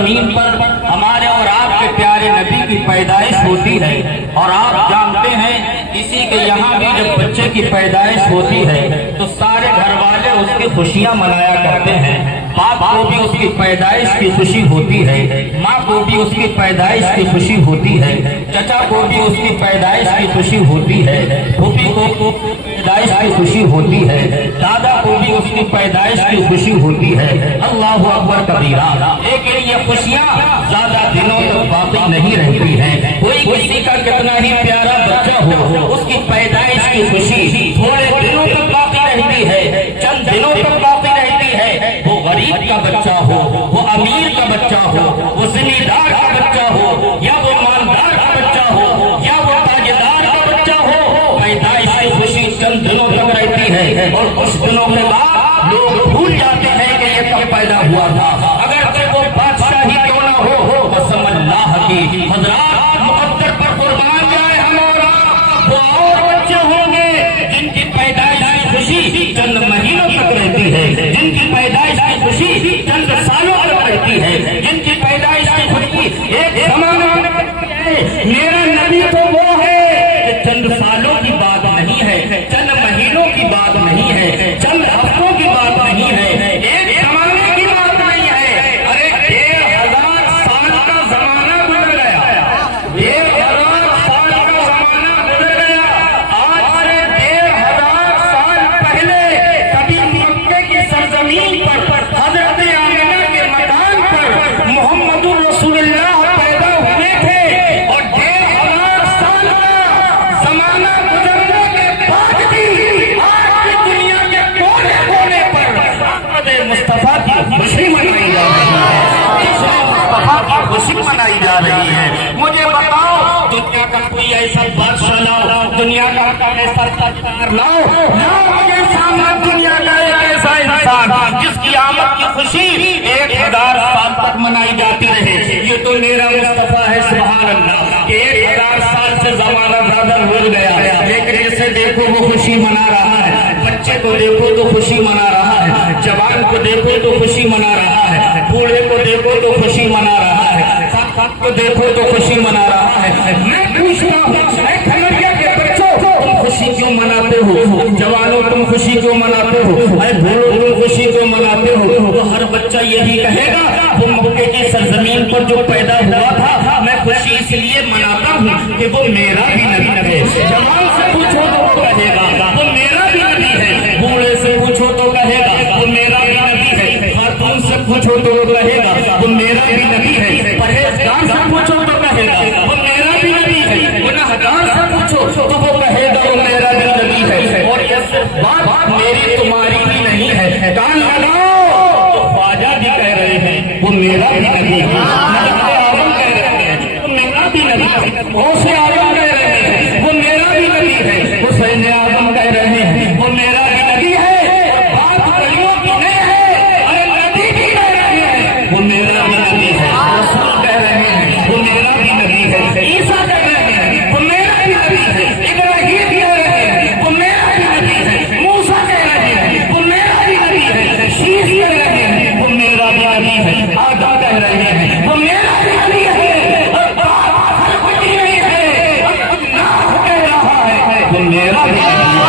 سرزمین پر ہمارے اور آپ کے پیارے نبی کی پیدائش ہوتی ہے، اور آپ جانتے ہیں کسی کے یہاں بھی جب بچے کی پیدائش ہوتی ہے تو سارے گھر والے اس کی خوشیاں منایا کرتے ہیں۔ باپ کو بھی اس کی پیدائش کی خوشی ہوتی ہے، ماں کو بھی اس کی پیدائش کی خوشی ہوتی ہے، چچا کو بھی اس کی پیدائش کی خوشی ہوتی ہے، پھوپھی کو پیدائش کی خوشی ہوتی ہے، دادا کو بھی اس کی پیدائش کی خوشی ہوتی ہے۔ اللہ اکبر کبیرہ، لیکن یہ خوشیاں زیادہ دنوں تک باقی نہیں رہتی ہیں۔ کوئی کسی کا کتنا ہی پیارا بچہ ہو، اس کی پیدائش کی خوشی تھوڑے دنوں تک باقی رہتی ہے، چند دنوں تک باقی رہتی ہے۔ وہ غریب کا بچہ ہو، وہ امیر کا بچہ ہو، وہ زمیندار کا بچہ ہو، یا وہ مالدار کا بچہ ہو، یا وہ تاجدار کا بچہ ہو، پیدائش کی خوشی چند دنوں تک رہتی ہے، اور کچھ دنوں کے بعد لوگ بھول جاتے ہیں کہ یہ کب پیدا ہوا تھا۔ اگر کہ وہ بادشاہ ہی کیوں نہ ہو، قسم اللہ کی، حضرات مقدر پر قربان جائے ہمارا، وہ اور بچے ہوں گے جن کی پیدائش کی خوشی چند مہینوں تک رہتی ہے، جن کی پیدائش کی خوشی چند سالوں تک رہتی ہے، جن کی پیدائش کی خوشی ایک زمانہ میں رہتی ہے۔ میرا نبی تو وہ ہے کہ چند سالوں کی بات نہیں ہے، چند مہینوں کی بات نہیں ہے، چند ہفتوں کی بات نہیں ہے، ایک زمانے کی بات نہیں ہے۔ ارے 1500 سال کا زمانہ گزر گیا، 1500 سال کا زمانہ گزر گیا۔ آج سے 1500 سال پہلے کبھی مکے کی سرزمین پر حضرت آمنہ کے مکان پر محمد رسول اللہ پیدا ہوئے تھے، اور 1500 سال کا زمانہ گزرنے کے بعد بھی آج کی دنیا کے کونے کونے پر محمد مصطفیٰ کی خوشی منائی جا رہی ہے، مصطفیٰ کی خوشی منائی جا رہی ہے۔ مجھے بتاؤ، دنیا کا کوئی ایسا بادشاہ لاؤ، دنیا کا ایسا تاجدار لاؤ، مجھے سامنے دنیا کا ایک ایسا انسان جس کی آمد کی خوشی 1000 سال تک منائی جاتی رہے۔ یہ تو میرا مصطفیٰ ہے، سبحان اللہ، کہ 1000 سال سے زمانہ زیادہ گزر گیا، لیکن اسے دیکھو وہ خوشی منا رہا ہے، بچے کو دیکھو تو خوشی منا رہا ہے، جوان کو دیکھو تو خوشی منا رہا ہے، بوڑھے کو دیکھو تو خوشی منا رہا ہے، ساتھ کو دیکھو تو خوشی منا رہا ہے۔ میں پوچھتا ہوں، اے کھگڑیا کے بچوں، تم خوشی کیوں مناتے ہو؟ جوانوں تم خوشی کیوں مناتے ہو؟ اے بوڑھوں تم خوشی کیوں مناتے ہو؟ تو ہر بچہ یہی کہے گا، وہ مکے کی سرزمین پر جو پیدا ہوا تھا، میں خوشی اس لیے مناتا ہوں کہ وہ میرا بھی نبی ہے۔ جوان سے پوچھو تو وہ کہے گا وہ میرا بھی نبی ہے، بوڑھے سے پوچھو تو کہے گا وہ میرا بھی نبی ہے، خاتون سے پوچھو تو وہ کہے گا وہ میرا بھی نبی ہے، پرہیزگار سے پوچھو تو کہے گا وہ میرا بھی نبی ہے، گنہگار سے پوچھو تو وہ کہے گا وہ میرا بھی نبی ہے۔ اور یہ صرف بات میری تمہاری بھی نہیں ہے، کان لگاؤ تو خواجہ بھی کہہ رہے ہیں وہ میرا بھی نبی ہے، نظر اعظم کہہ رہے ہیں وہ میرا بھی نبی ہے، غوث اعظم کہہ رہے ہیں وہ میرا بھی نبی ہے، حسین اعظم کہہ رہے ہیں وہ میرا بھی نبی ہے۔ بات کلیوں کی نہیں ہے، ارے نبی بھی کہہ رہے ہیں وہ میرا بھی نبی ہے، رسول کہہ رہے ہیں وہ میرا بھی نبی ہے، عیسیٰ کہہ رہے ہیں وہ میرا بھی نبی ہے، ابراہیم کہہ رہے ہیں وہ میرا بھی نبی ہے، موسیٰ کہہ رہے ہیں وہ میرا بھی نبی ہے، شیش کہہ رہے ہیں وہ میرا بھی نبی ہے، آدھا کہہ رہے ہیں وہ میرا بھی نبی ہے، اور بات خلق کی نہیں ہے، اللہ کہہ رہا ہے وہ میرا بھی نبی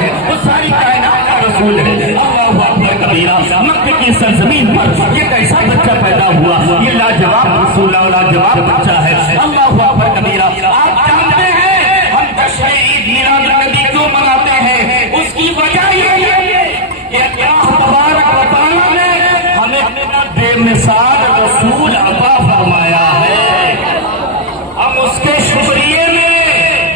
ہے، وہ ساری کائنات کا رسول ہے۔ اللہ اکبر کبیرہ، مکے کی سرزمین پر یہ کیسا بچہ پیدا ہوا، یہ لاجواب رسول اور لاجواب بچہ ہے۔ اللہ اکبر کبیرہ، آپ جانتے ہیں ہم جشن عید میلاد النبی کیوں مناتے ہیں؟ اس کی وجہ یہ ہے کہ اللہ تبارک و تعالیٰ نے ہمیں اپنا بے مثال رسول عطا فرمایا ہے، ہم اس کے شکریے میں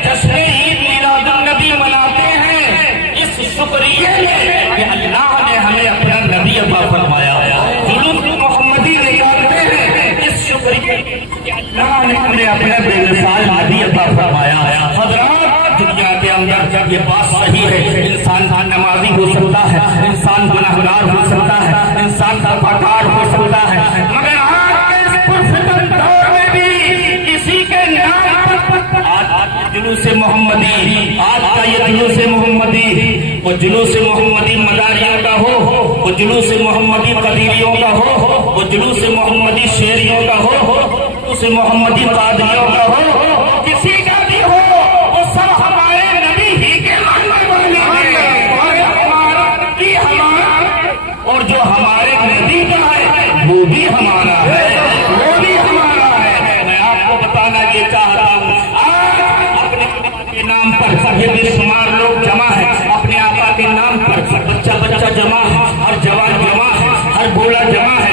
جشن عید میلاد النبی مناتے ہیں، اس شکریے میں کہ اللہ نے ہمیں اپنا نبی عطا فرمایا ہے، جلوس محمدی نکالتے ہیں اس شکریے کہ اللہ نے ہمیں اپنا بے مثال نبی عطا فرمایا ہے۔ حضرات، دنیا کے اندر یہ بات صحیح ہے، انسان نمازی ہو سکتا ہے، انسان گنہگار ہو سکتا ہے، انسان صفاکار ہو سکتا ہے، مگر آج کے اس پرفتن دور میں بھی کسی کے نام پر آج جلوس محمدی، آج کا یہ جلوس محمدی، وہ جلوس محمدی مداریوں کا ہو، وہ जुलूस मोहम्मदी कदीरियों का हो, वो जुलूस मोहम्मदी शेरियों का हो, उस मोहम्मदी कादरियों का हो, किसी का भी हो, वो सब हमारे नबी ही के मानने वाले हैं। और हमारा नबी हमारा, और जो हमारे नबी का है वो भी हमारा है, वो भी हमारा है। मैं आपको बताना ये चाहता हूँ, आज अपने के नाम पर सभी बेशुमार लोग जमा है, अपने आका के नाम पर बच्चा बच्चा जमा है, हर जवान जमा है, हर बूढ़ा जमा है।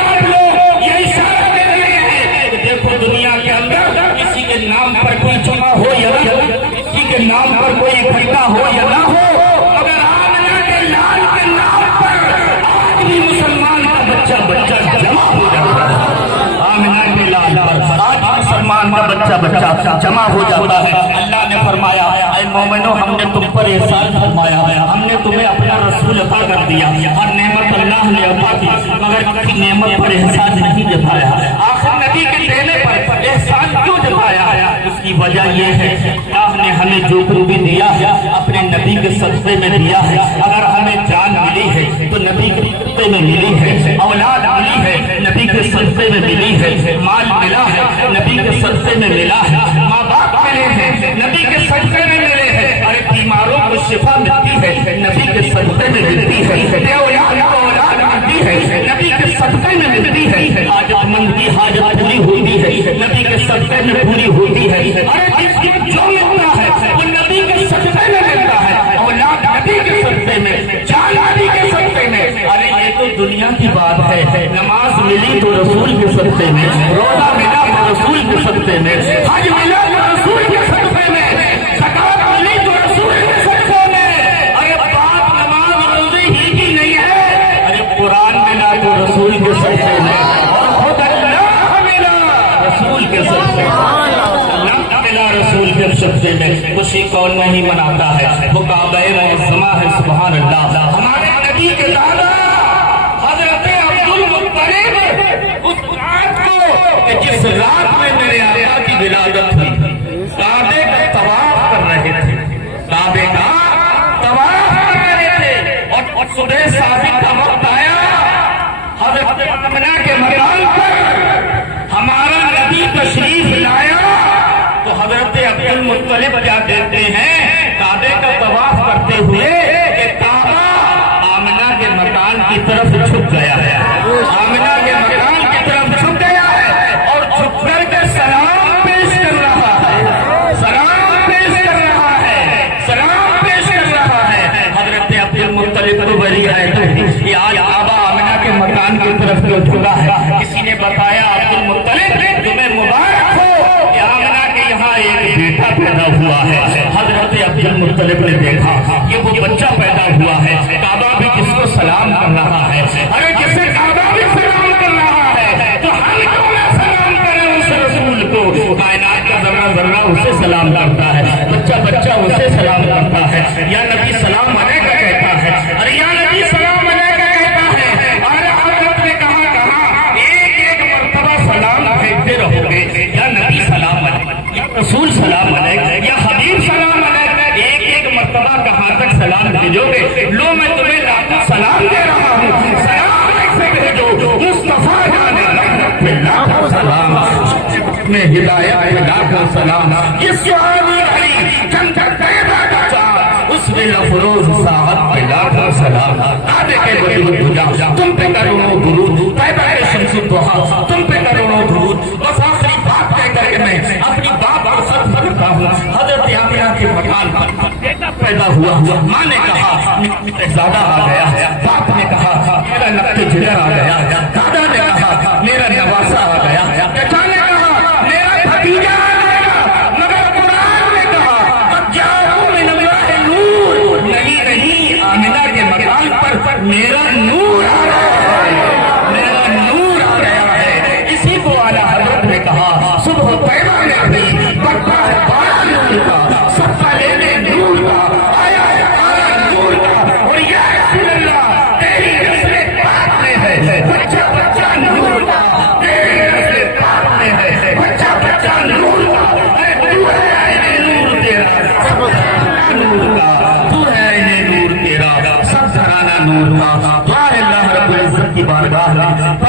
आप लोग ये इशारा दे रहे हैं कि देखो दुनिया के अंदर किसी के नाम पर कोई जमा हो या ना हो, किसी के नाम पर कोई इकट्ठा हो या ना हो, मगर आमिना के लाल के नाम पर आज भी मुसलमान का बच्चा बच्चा जमा हो जाता है। आमिना के लाल पर आज मुसलमान का बच्चा बच्चा जमा हो जाता है। अल्लाह ने फरमाया, ऐ मोमिनो, हमने तुम पर एहसान फरमाया, हमने तुम्हें अपना रसूल अता कर दिया, और नेमत अल्लाह ने अता की, मगर की नेमत पर एहसान नहीं जताया। आखिर नबी के देने पर एहसान क्यों जताया? उसकी वजह यह है, आपने हमें जो कुछ भी दिया है अपने नबी के सदक़े में दिया है। अगर हमें जान मिली है तो नबी के सदक़े में मिली है, औलाद मिली है नबी के सदक़े में मिली है, माल मिला है नबी के सदक़े में मिला है, माँ बाप मिले हैं नबी के सदक़े में मिले हैं। अरे बीमारों को शिफा मिलती है नबी के सदक़े में मिलती है, औलाद को औलाद मिलती है नबी के सदक़े में मिलती है, हाजतमंद की हाजत पूरी होती है नबी के सदक़े में पूरी होती है। अरे जो मिलता है वो नबी के सदक़े में मिलता है, औलाद नबी के सदक़े में, जान नबी के सदक़े में। अरे ये तो दुनिया की बात है, नमाज मिली तो रसूल के सदक़े में, रोज़ा मिला तो रसूल के सदक़े में, हज मिला तो रसूल के सदक़े में, ज़कात मिली तो रसूल के सदक़े में। अरे बात नमाज रोज़े ही की नहीं है, अरे कुरान मिला तो रसूल के सदक़े में, और खुद अल्लाह मिला रसूल के सदक़े में, रसूल के सदक़े में। खुशी कौन नहीं मनाता है? वो काबा मुअज़्ज़मा है, सुभान अल्लाह। हमारे नबी के दादा हज़रत अब्दुल मुत्तलिब, उस रात को जिस रात में मेरे आका की विलादत हुई, काबे का तवाफ कर रहे थे, काबे का तवाफ कर रहे थे, और सुबह सादिक का वक्त आया, हज़रत आमिना के मकान पर हमारा नबी तशरीफ लाया, तो हज़रत अब्दुल मुत्तलिब क्या कहते हैं, काबे का तवाफ करते हुए कि काबा आमिना के मकान की तरफ झुक गया है, आमिना के मकान की तरफ झुक गया है, और झुक करके सलाम पेश कर रहा है, सलाम पेश कर रहा है, सलाम पेश कर रहा है। हज़रत अब्दुल मुत्तलिब को बड़ी हैरत थी कि आज काबा आमिना के मकान की तरफ क्यों झुका है। किसी ने बताया, अब्दुल मुत्तलिब तुम्हें मुबारक हो, आमिना के यहाँ एक बेटा पैदा हुआ है। हज़रत अब्दुल मुत्तलिब ने देखा कि वो बच्चा पैदा हुआ है, काबा भी किसको सलाम कर रहा है। अरे जिसे काबा भी सलाम कर रहा है तो हम क्यों ना सलाम करें उस रसूल को? कायनात का जर्रा जर्रा उसे सलाम करता है, बच्चा बच्चा उसे सलाम करता है। या नबी सलाम अलैका कहता है, अरे या नबी सलाम अलैका कहता है। अरे हज़रत ने कहा एक एक मर्तबा सलाम भेजते रहोगे, या नबी सलाम अलैका, या रसूल सलाम अलैका, या हबीब सलाम अलैका, एक एक मर्तबा कहाँ तक सलाम भेजोगे? लो मैं तुम्हें लाखों सलाम दे रहा हूँ, सलाम से भेजो, मुस्तफा जाने लाखों सलाम, में हिदायत में लाखों सलाम, इस सुहानी घड़ी जंतर तैयबा का चाँद, उसमें लफरोज साहत पे लाखों सलाम। काबे के बदूल गुजा तुम पे करोड़ों दुरूद, तैयबा के शम्सुल दुहा तुम पे करोड़ों दुरूद। बस आखिरी बात कह करके मैं अपनी बात को सच करता हूँ। हज़रत आमिना के मकान पर बेटा पैदा हुआ, माँ ने कहा ज़्यादा आ गया, बाप ने कहा मेरा नक्ते जिगर आ गया, दादा ने कहा मेरा नवासा आ गया, चाचा ने कहा मेरा भतीजा आ गया, मगर कुरान ने कहा जाओ मिनल्लाहि नूर, नहीं नहीं, आमिना के मकान पर मेरा नूर आ रहा है, मेरा नूर आ गया है। इसी को आला हज़रत ने कहा सुबह पैदा में अभी बरपा है बारा नूर का, सबका लेने नूर का, आया है आया नूर का, और या रसूल अल्लाह तेरी नस्ल पाक में है, बच्चा बच्चा नूर का, तेरी नस्ल पाक में है, बच्चा बच्चा नूर का। तू है नूर तेरा, सब नूर का, तू है नूर तेरा, सब घराना नूर का। सरकार अल्लाह रब्बुल इज्जत की बारगाह में